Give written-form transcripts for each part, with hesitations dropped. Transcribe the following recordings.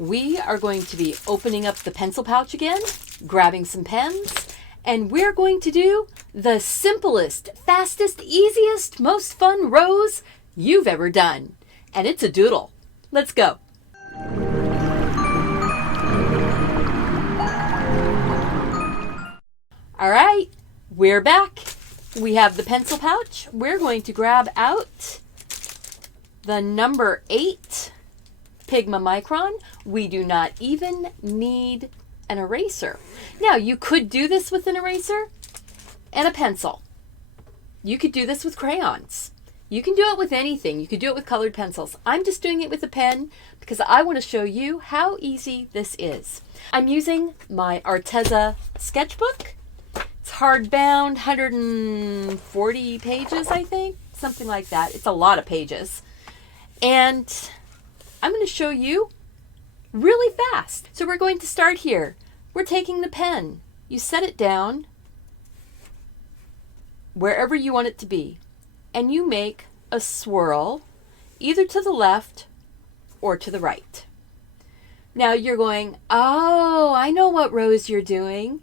we are going to be opening up the pencil pouch again, grabbing some pens, and we're going to do the simplest, fastest, easiest, most fun rose you've ever done. And it's a doodle. Let's go. All right, we're back. We have the pencil pouch. We're going to grab out the number 8 Pigma Micron. We do not even need an eraser. Now, you could do this with an eraser and a pencil. You could do this with crayons. You can do it with anything. You could do it with colored pencils. I'm just doing it with a pen because I want to show you how easy this is. I'm using my Arteza sketchbook. It's hardbound, 140 pages, I think, something like that. It's a lot of pages. And I'm going to show you really fast. So we're going to start here. We're taking the pen. You set it down wherever you want it to be, and you make a swirl either to the left or to the right. Now you're going, oh, I know what rose you're doing.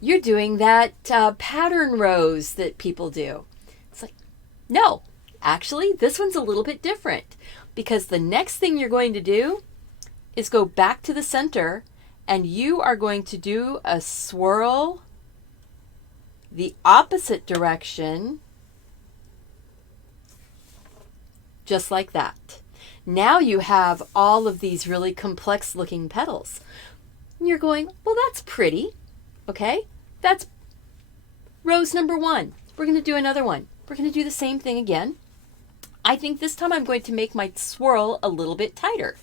You're doing that pattern rose that people do. It's like, no, actually, this one's a little bit different because the next thing you're going to do is go back to the center and you are going to do a swirl the opposite direction, just like that. Now you have all of these really complex looking petals. And you're going, well, that's pretty. Okay, that's rose number 1. We're going to do another one. We're going to do the same thing again. I think this time I'm going to make my swirl a little bit tighter.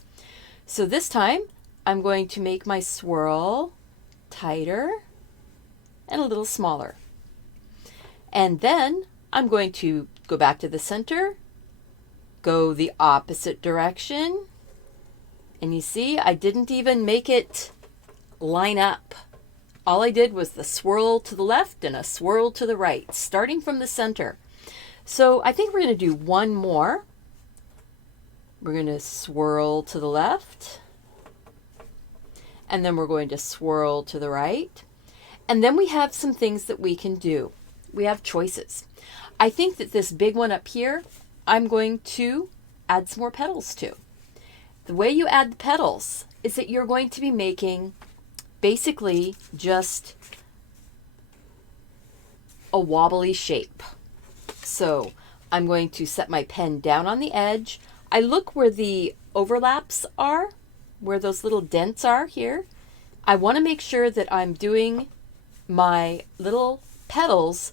So this time I'm going to make my swirl tighter and a little smaller. And then I'm going to go back to the center, go the opposite direction. And you see, I didn't even make it line up. All I did was the swirl to the left and a swirl to the right, starting from the center. So I think we're going to do one more. We're going to swirl to the left. And then we're going to swirl to the right. And then we have some things that we can do. We have choices. I think that this big one up here, I'm going to add some more petals to. The way you add the petals is that you're going to be making basically just a wobbly shape. So I'm going to set my pen down on the edge. I look where the overlaps are, where those little dents are here. I want to make sure that I'm doing my little petals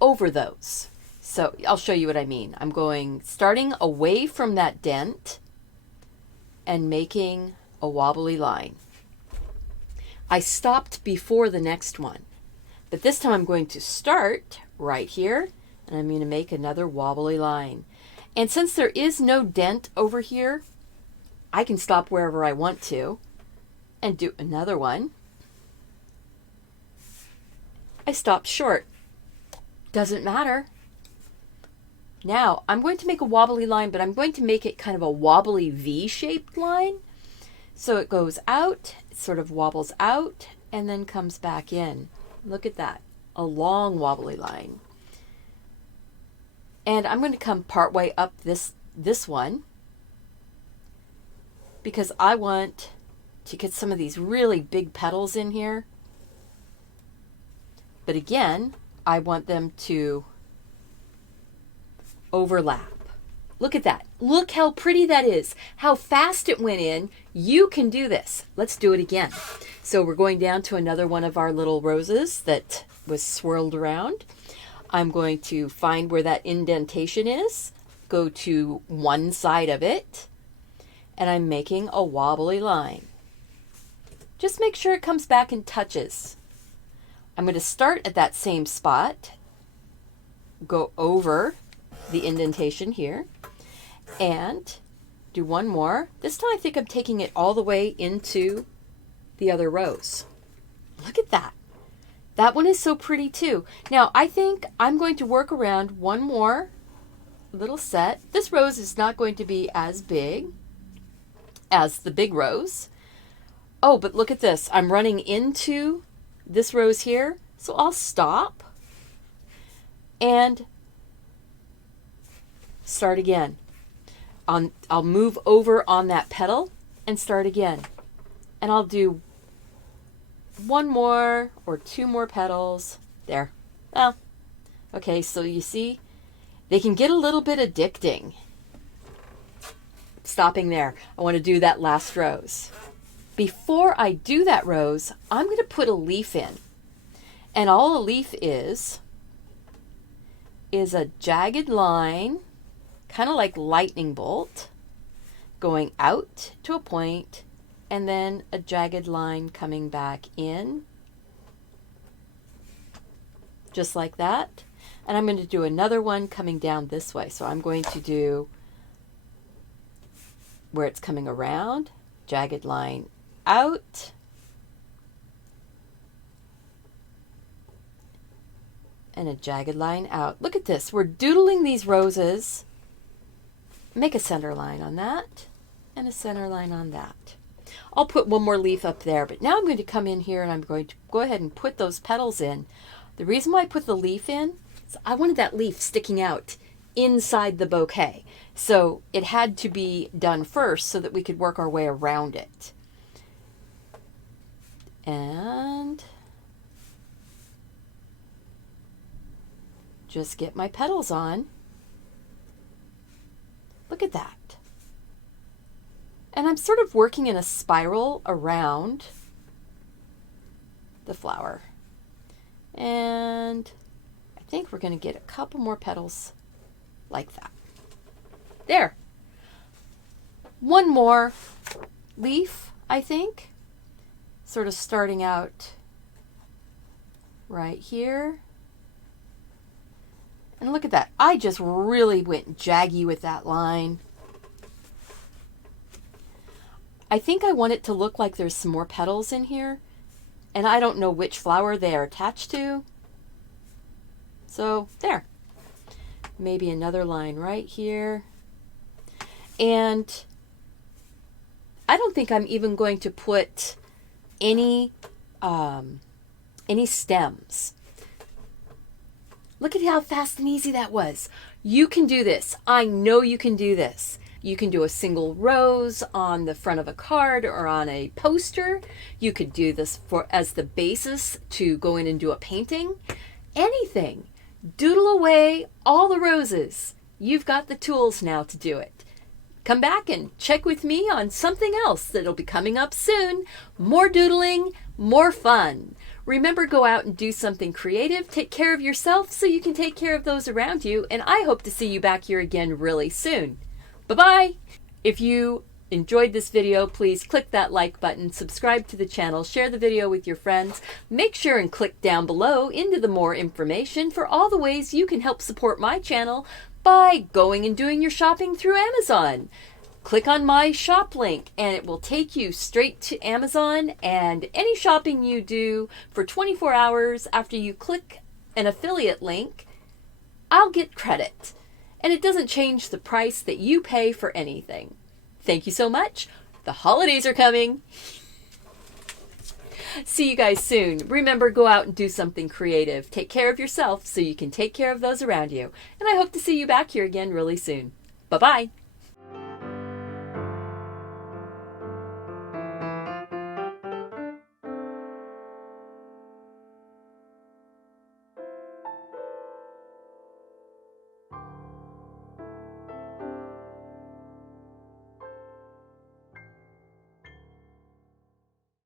over those. So I'll show you what I mean. I'm going, starting away from that dent and making a wobbly line. I stopped before the next one, but this time I'm going to start right here and I'm going to make another wobbly line. And since there is no dent over here, I can stop wherever I want to and do another one. I stopped short. Doesn't matter. Now I'm going to make a wobbly line, but I'm going to make it kind of a wobbly V-shaped line. So it goes out, it sort of wobbles out, and then comes back in. Look at that, a long wobbly line. And I'm going to come partway up this one because I want to get some of these really big petals in here. But again, I want them to overlap. Look at that. Look how pretty that is. How fast it went in. You can do this. Let's do it again. So we're going down to another one of our little roses that was swirled around. I'm going to find where that indentation is, go to one side of it, and I'm making a wobbly line. Just make sure it comes back and touches. I'm going to start at that same spot, go over the indentation here, and do one more. This time I think I'm taking it all the way into the other rose. Look at that. That one is so pretty too. Now I think I'm going to work around one more little set. This rose is not going to be as big. as the big rose. Oh, but look at this. I'm running into this rose here. So I'll stop and start again. I'll move over on that petal and start again. And I'll do one more or two more petals. There. Well, okay, so you see, they can get a little bit addicting. Stopping there. I want to do that last rose. Before I do that rose, I'm going to put a leaf in. And all a leaf is a jagged line, kind of like lightning bolt, going out to a point, and then a jagged line coming back in, just like that. And I'm going to do another one coming down this way. So I'm going to do where it's coming around, jagged line out, and a jagged line out. Look at this. We're doodling these roses. Make a center line on that and a center line on that. I'll put one more leaf up there, but now I'm going to come in here and I'm going to go ahead and put those petals in. The reason why I put the leaf in is I wanted that leaf sticking out inside the bouquet. So it had to be done first so that we could work our way around it. And just get my petals on. Look at that. And I'm sort of working in a spiral around the flower. And I think we're going to get a couple more petals like that. There. One more leaf, I think. Sort of starting out right here. And look at that. I just really went jaggy with that line. I think I want it to look like there's some more petals in here. And I don't know which flower they are attached to. So there. Maybe another line right here. And I don't think I'm even going to put any stems. Look at how fast and easy that was. You can do this. I know you can do this. You can do a single rose on the front of a card or on a poster. You could do this as the basis to go in and do a painting. Anything. Doodle away all the roses. You've got the tools now to do it. Come back and check with me on something else that'll be coming up soon. More doodling, more fun. Remember, go out and do something creative. Take care of yourself so you can take care of those around you. And I hope to see you back here again really soon. Bye-bye. If you enjoyed this video, please click that like button, subscribe to the channel, share the video with your friends. Make sure and click down below into the more information for all the ways you can help support my channel by going and doing your shopping through Amazon. Click on my shop link and it will take you straight to Amazon, and any shopping you do for 24 hours after you click an affiliate link, I'll get credit. And it doesn't change the price that you pay for anything. Thank you so much. The holidays are coming. See you guys soon. Remember, go out and do something creative. Take care of yourself so you can take care of those around you. And I hope to see you back here again really soon. Bye-bye.